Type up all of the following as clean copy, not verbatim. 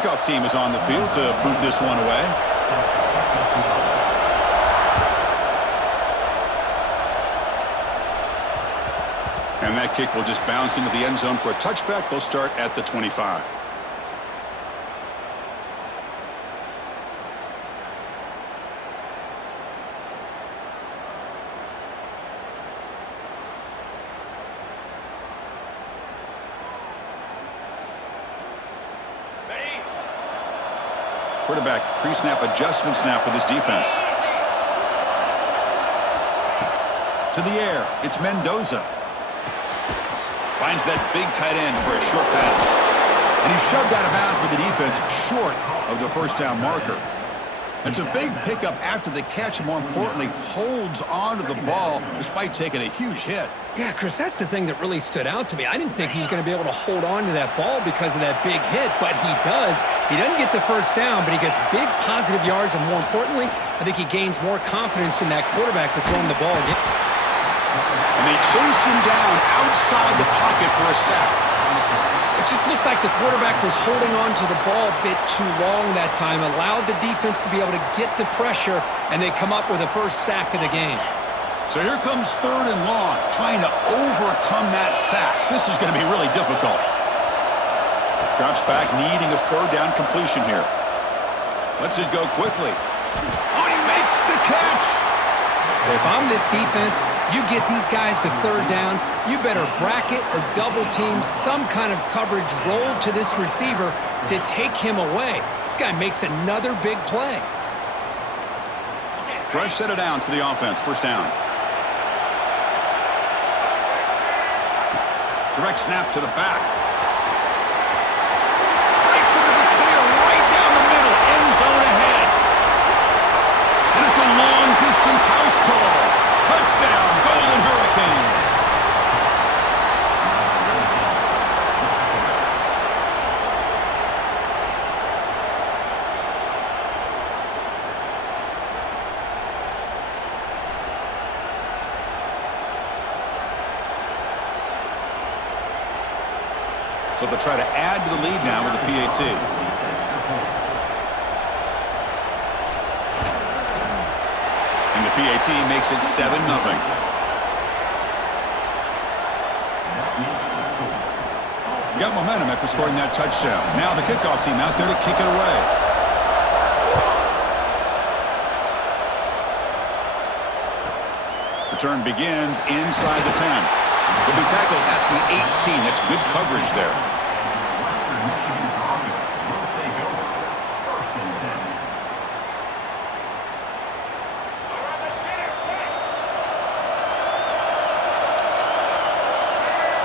kickoff team is on the field to boot this one away. And that kick will just bounce into the end zone for a touchback. They'll start at the 25. Quarterback pre-snap adjustments now for this defense. To the air, it's Mendoza. Finds that big tight end for a short pass. And he's shoved out of bounds with the defense short of the first down marker. It's a big pickup after the catch, and more importantly, holds on to the ball despite taking a huge hit. Yeah, Chris, that's the thing that really stood out to me. I didn't think he was going to be able to hold on to that ball because of that big hit, but he does. He doesn't get the first down, but he gets big positive yards, and more importantly, I think he gains more confidence in that quarterback to throw him the ball again. And they chase him down outside the pocket for a sack. It just looked like the quarterback was holding on to the ball a bit too long that time, allowed the defense to be able to get the pressure, and they come up with a first sack of the game. So here comes 3rd and long, trying to overcome that sack. This is going to be really difficult. Drops back, needing a 3rd down completion here. Lets it go quickly. Oh, he makes the catch! If I'm this defense, you get these guys to 3rd down, you better bracket or double team some kind of coverage roll to this receiver to take him away. This guy makes another big play. Fresh set of downs for the offense. First down. Direct snap to the back. Breaks into the clear right down the middle. End zone ahead. And it's a long-distance house call. Touchdown, Golden Hurricane. So they'll try to add to the lead now with the PAT. And the PAT makes it 7-0. Got momentum after scoring that touchdown. Now the kickoff team out there to kick it away. Return begins inside the 10. He'll be tackled at the 18. That's good coverage there.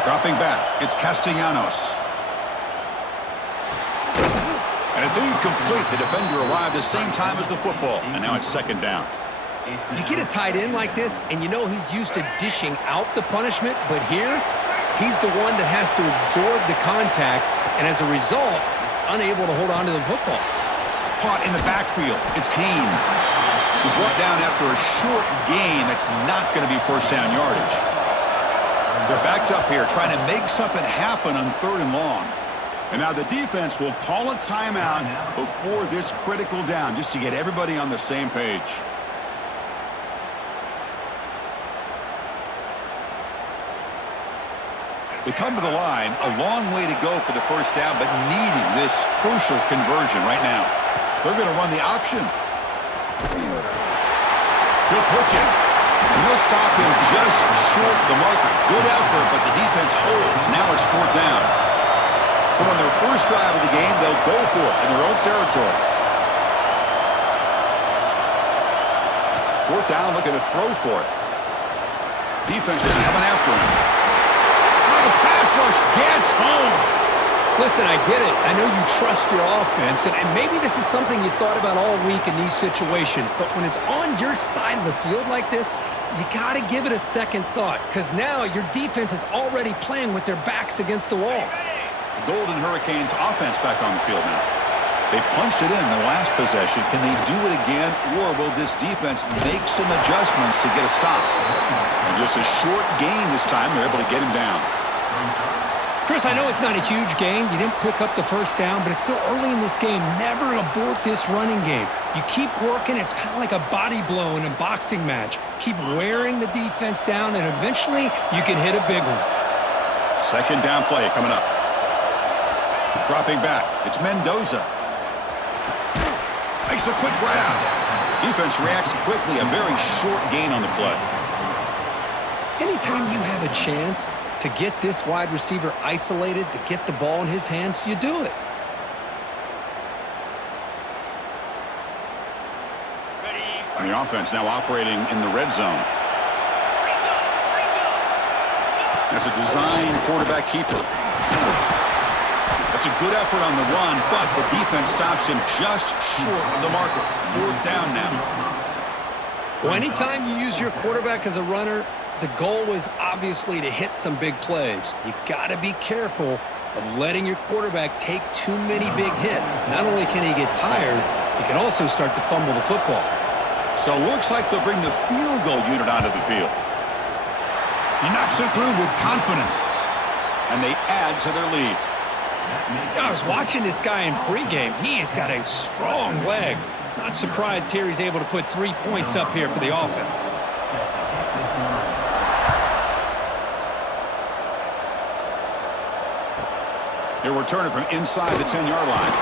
Dropping back, it's Castellanos. And it's incomplete. The defender arrived the same time as the football, and now it's 2nd down. You get a tight end like this, and you know he's used to dishing out the punishment, but here, he's the one that has to absorb the contact, and as a result, he's unable to hold on to the football. Caught in the backfield, it's Haynes. He's brought down after a short gain that's not going to be first down yardage. They're backed up here, trying to make something happen on 3rd and long. And now the defense will call a timeout before this critical down, just to get everybody on the same page. They come to the line, a long way to go for the first down, but needing this crucial conversion right now. They're going to run the option. He'll pitch it, and he'll stop him just short of the marker. Good effort, but the defense holds. Now it's 4th down. So on their first drive of the game, they'll go for it in their own territory. 4th down, looking to throw for it. Defense is coming after him. The pass rush gets home. Listen, I get it. I know you trust your offense, and maybe this is something you thought about all week in these situations, but when it's on your side of the field like this, you got to give it a second thought, because now your defense is already playing with their backs against the wall. The Golden Hurricanes offense back on the field now. They punched it in the last possession. Can they do it again, or will this defense make some adjustments to get a stop? And just a short gain this time, they're able to get him down. Chris, I know it's not a huge gain. You didn't pick up the first down, but it's still early in this game. Never abort this running game. You keep working. It's kind of like a body blow in a boxing match. Keep wearing the defense down, and eventually you can hit a big one. Second down play coming up. Dropping back. It's Mendoza. Makes a quick grab. Defense reacts quickly. A very short gain on the play. Anytime you have a chance to get this wide receiver isolated, to get the ball in his hands, you do it. And the offense now operating in the red zone. That's a design quarterback keeper. That's a good effort on the run, but the defense stops him just short of the marker. Fourth down now. Well, anytime you use your quarterback as a runner, the goal is obviously to hit some big plays. You got to be careful of letting your quarterback take too many big hits. Not only can he get tired, he can also start to fumble the football. So looks like they'll bring the field goal unit onto the field. He knocks it through with confidence, and they add to their lead. I was watching this guy in pregame. He has got a strong leg. Not surprised here he's able to put 3 points up here for the offense. He'll return it from inside the 10-yard line.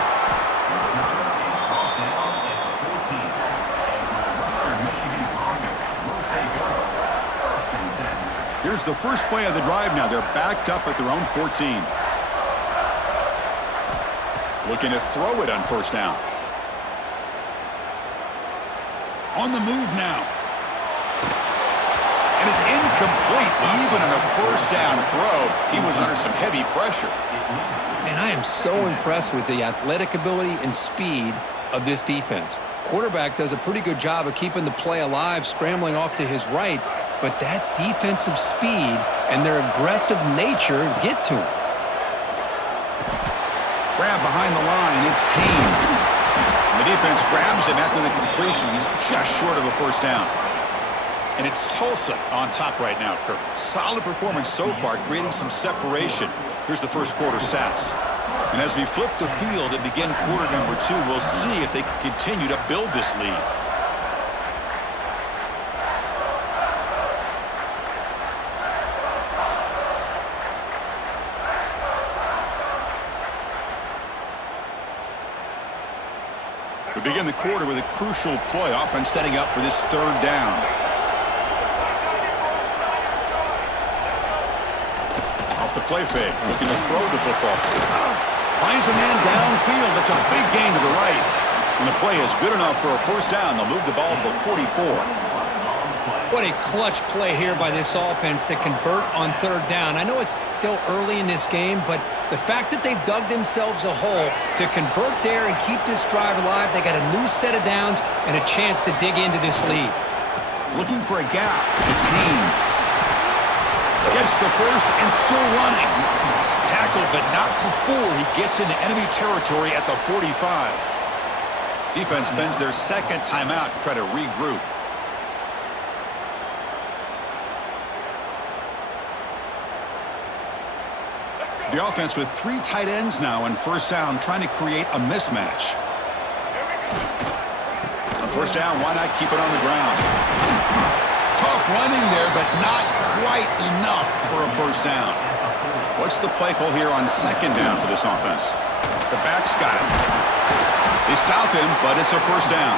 Here's the first play of the drive now. They're backed up at their own 14. Looking to throw it on first down. On the move now. And it's incomplete. Even on a first down throw, he was under some heavy pressure. Man, I am so impressed with the athletic ability and speed of this defense. Quarterback does a pretty good job of keeping the play alive, scrambling off to his right, but that defensive speed and their aggressive nature get to him. Grab behind the line, it's Haynes. The defense grabs him after the completion. He's just short of a first down. And it's Tulsa on top right now, Kirk. Solid performance so far, creating some separation. Here's the first quarter stats. And as we flip the field and begin quarter number 2, we'll see if they can continue to build this lead. We begin the quarter with a crucial play, offense setting up for this third down. Off the play fake, looking to throw the football. Finds a man downfield. That's a big gain to the right. And the play is good enough for a first down. They'll move the ball to the 44. What a clutch play here by this offense to convert on third down. I know it's still early in this game, but the fact that they've dug themselves a hole to convert there and keep this drive alive, they got a new set of downs and a chance to dig into this lead. Looking for a gap. It's Haynes. Gets the first and still running. Tackled, but not before he gets into enemy territory at the 45. Defense spends their second timeout to try to regroup. The offense with 3 tight ends now on first down, trying to create a mismatch. On first down, why not keep it on the ground? Tough running there, but not quite enough for a first down. What's the play call here on second down for this offense? The back's got it. They stop him, but it's a first down.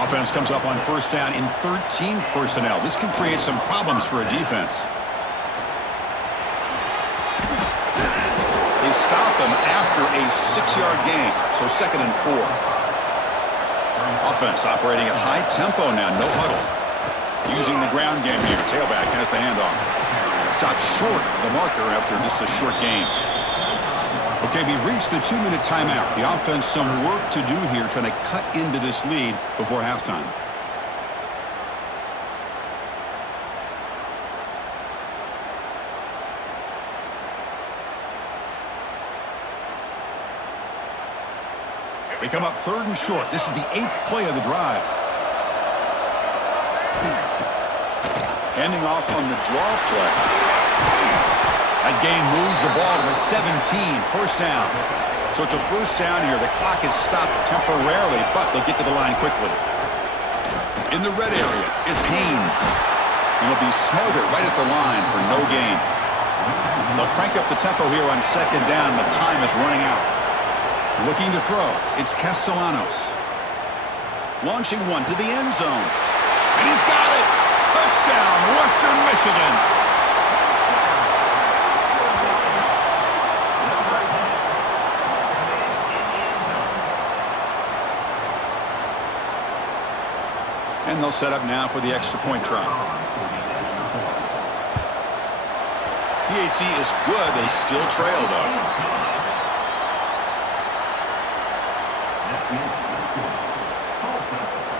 Offense comes up on first down in 13 personnel. This can create some problems for a defense. They stop him after a 6-yard gain, so second and 4. Offense operating at high tempo now, no huddle. Using the ground game here. Tailback has the handoff. Stopped short of the marker after just a short gain. Okay, we reached the 2-minute timeout. The offense some work to do here, trying to cut into this lead before halftime. They come up third and short. This is the 8th play of the drive. Handing off on the draw play. That gain moves the ball to the 17, first down. So it's a first down here. The clock is stopped temporarily, but they'll get to the line quickly. In the red area, it's Haynes. And he'll be smothered right at the line for no gain. They'll crank up the tempo here on second down. The time is running out. Looking to throw, it's Castellanos. Launching one to the end zone. And he's got it! Touchdown, Western Michigan! And they'll set up now for the extra point try. PHC is good. They still trail, though.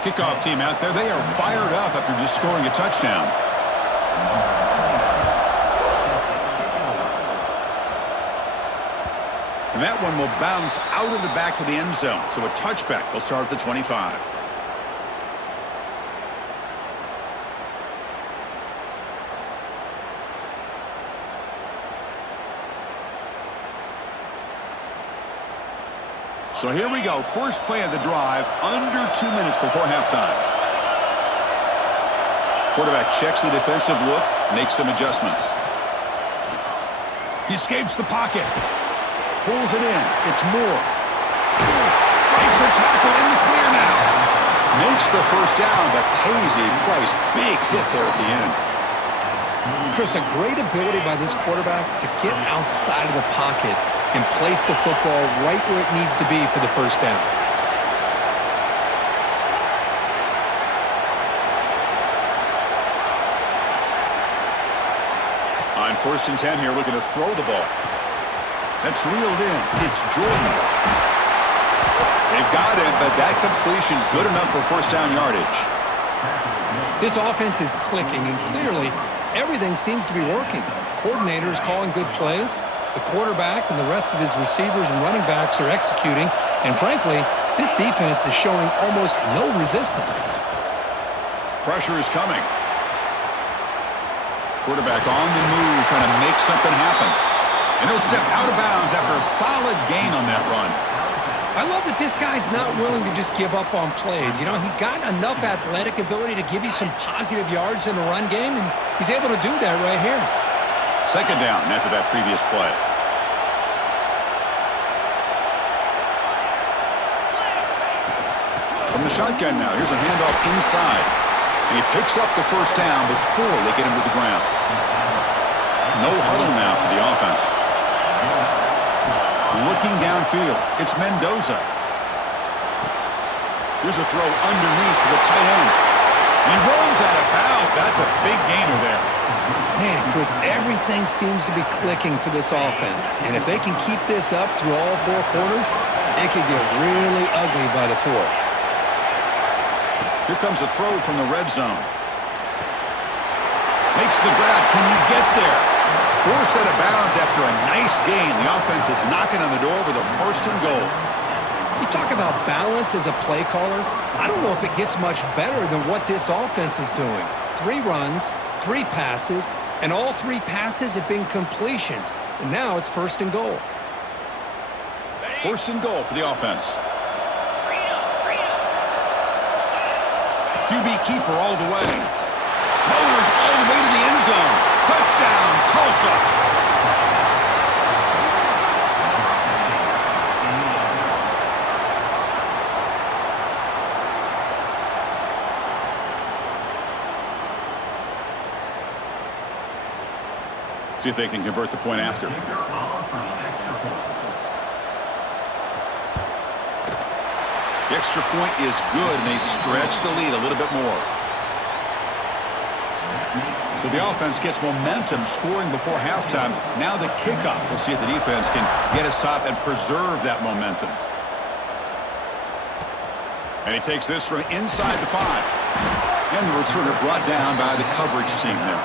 Kickoff team out there. They are fired up after just scoring a touchdown. And that one will bounce out of the back of the end zone. So a touchback. They'll start at the 25. So here we go. First play of the drive, under 2 minutes before halftime. Quarterback checks the defensive look, makes some adjustments. He escapes the pocket. Pulls it in. It's Moore. Makes a tackle in the clear now. Makes the first down, but pays a price. Big hit there at the end. Chris, a great ability by this quarterback to get outside of the pocket and place the football right where it needs to be for the first down. On 1st and 10 here, looking to throw the ball. That's reeled in. It's Jordan. They've got him, but that completion good enough for first down yardage. This offense is clicking, and clearly everything seems to be working. The coordinator is calling good plays. The quarterback and the rest of his receivers and running backs are executing. And frankly, this defense is showing almost no resistance. Pressure is coming. Quarterback on the move, trying to make something happen. And he'll step out of bounds after a solid gain on that run. I love that this guy's not willing to just give up on plays. You know, he's got enough athletic ability to give you some positive yards in the run game, and he's able to do that right here. Second down after that previous play. From the shotgun now, here's a handoff inside. And he picks up the first down before they get him to the ground. No huddle now for the offense. Looking downfield, it's Mendoza. Here's a throw underneath to the tight end. And he runs out of bounds. That's a big gainer there. Man, Chris, everything seems to be clicking for this offense. And if they can keep this up through all four quarters, it could get really ugly by the fourth. Here comes a throw from the red zone. Makes the grab. Can you get there? Forced out of bounds after a nice gain. The offense is knocking on the door with a first and goal. You talk about balance as a play caller. I don't know if it gets much better than what this offense is doing. 3 runs, 3 passes, and all 3 passes have been completions. And now it's first and goal. First and goal for the offense. QB keeper all the way. Motors all the way to the end zone. Touchdown, Tulsa. See if they can convert the point after. The extra point is good, and they stretch the lead a little bit more. So the offense gets momentum, scoring before halftime. Now the kickoff. We'll see if the defense can get a stop and preserve that momentum. And he takes this from inside the 5. And the returner brought down by the coverage team there.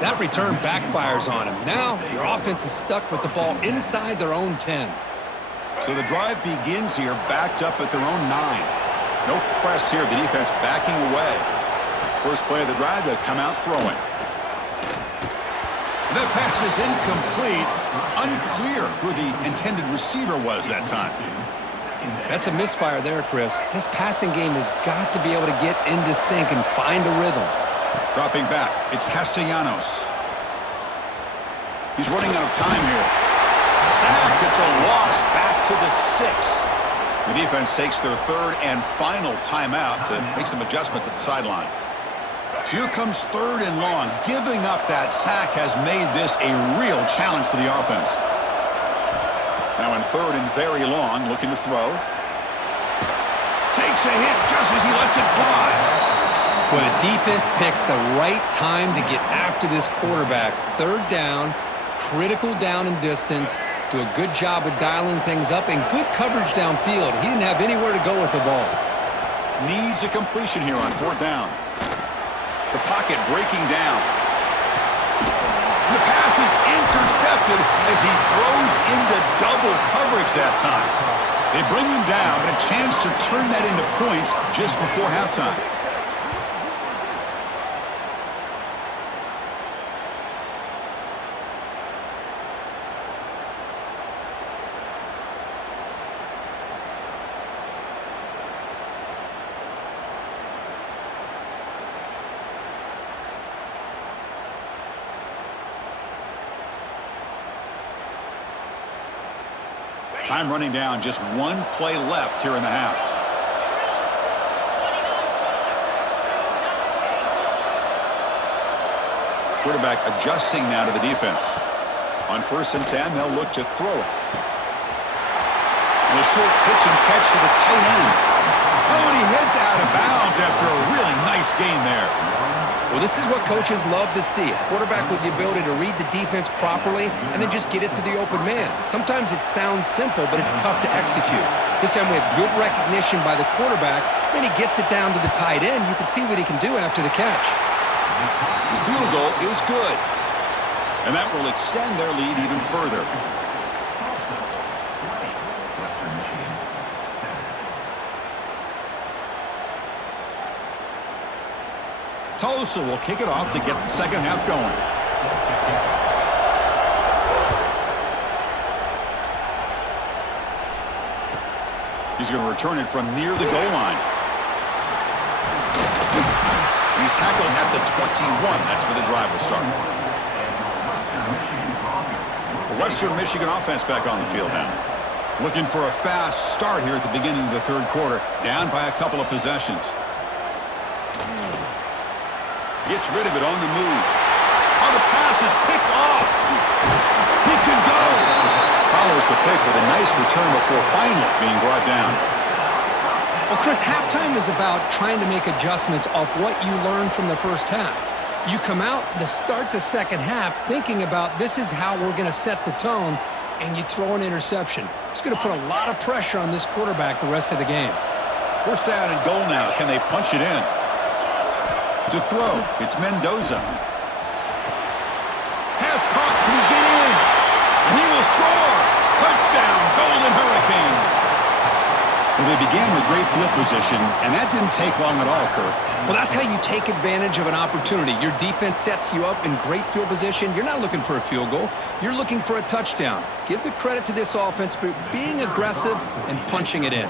That return backfires on him. Now your offense is stuck with the ball inside their own 10. So the drive begins here, backed up at their own 9. No press here. The defense backing away. First play of the drive, they'll come out throwing. That pass is incomplete. Unclear who the intended receiver was that time. That's a misfire there, Chris. This passing game has got to be able to get into sync and find a rhythm. Dropping back, it's Castellanos. He's running out of time here. Sacked, it's a loss, back to the 6. The defense takes their third and final timeout to make some adjustments at the sideline. So here comes 3rd and long. Giving up that sack has made this a real challenge for the offense. Now in 3rd and very long, looking to throw. Takes a hit just as he lets it fly. Well, the defense picks the right time to get after this quarterback. 3rd down, critical down and distance. Do a good job of dialing things up and good coverage downfield. He didn't have anywhere to go with the ball. Needs a completion here on 4th down. The pocket breaking down. The pass is intercepted as he throws into double coverage that time. They bring him down, but a chance to turn that into points just before halftime. Time running down, just 1 play left here in the half. Quarterback adjusting now to the defense. On 1st and 10, they'll look to throw it. And a short pitch and catch to the tight end. Oh, and he heads out of bounds after a really nice game there. Well, this is what coaches love to see. A quarterback with the ability to read the defense properly and then just get it to the open man. Sometimes it sounds simple, but it's tough to execute. This time we have good recognition by the quarterback. Then he gets it down to the tight end. You can see what he can do after the catch. The field goal is good. And that will extend their lead even further. Tulsa will kick it off to get the second half going. He's going to return it from near the goal line. And he's tackled at the 21. That's where the drive will start. The Western Michigan offense back on the field now. Looking for a fast start here at the beginning of the 3rd quarter. Down by a couple of possessions. Gets rid of it on the move. Oh, the pass is picked off. He could go. Follows the pick with a nice return before finally being brought down. Well, Chris, halftime is about trying to make adjustments off what you learned from the first half. You come out to start the second half thinking about this is how we're going to set the tone, and you throw an interception. It's going to put a lot of pressure on this quarterback the rest of the game. 1st down and goal now. Can they punch it in? To throw, it's Mendoza. Pass caught, can he get in? And he will score! Touchdown, Golden Hurricane! Well, they began with great field position, and that didn't take long at all, Kirk. Well, that's how you take advantage of an opportunity. Your defense sets you up in great field position. You're not looking for a field goal. You're looking for a touchdown. Give the credit to this offense for being aggressive and punching it in.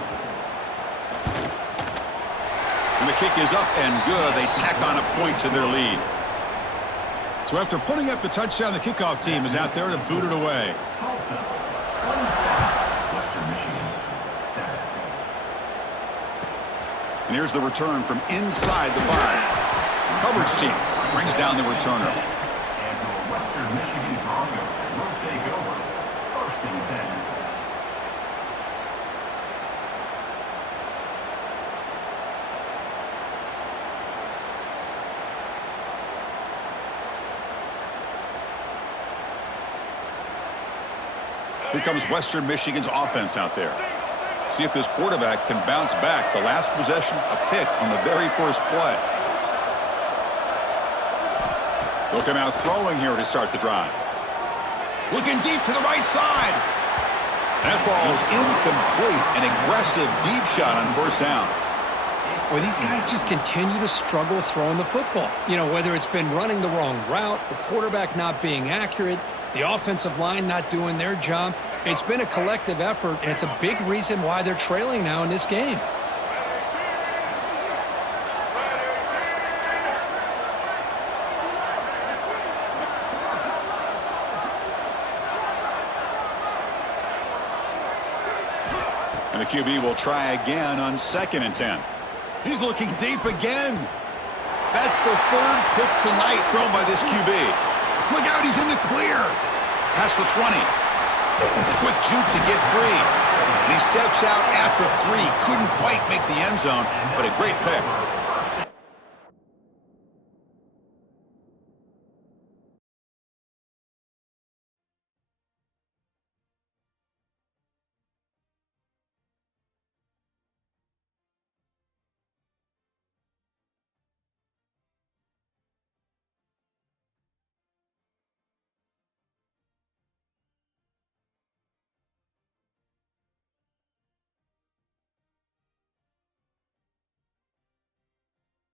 And the kick is up and good. They tack on a point to their lead. So after putting up the touchdown, the kickoff team is out there to boot it away. And here's the return from inside the 5. Coverage team brings down the returner. Here comes Western Michigan's offense out there. See if this quarterback can bounce back. The last possession, a pick on the very first play. They'll come out throwing here to start the drive. Looking deep to the right side. That ball is incomplete. An aggressive deep shot on 1st down. where these guys just continue to struggle throwing the football. You know, whether it's been running the wrong route, the quarterback not being accurate, the offensive line not doing their job. It's been a collective effort, and it's a big reason why they're trailing now in this game. And the QB will try again on 2nd and 10. He's looking deep again. That's the 3rd pick tonight thrown by this QB. Look out, he's in the clear. Past the 20. Quick juke to get free. And he steps out at the 3. Couldn't quite make the end zone, but a great pick.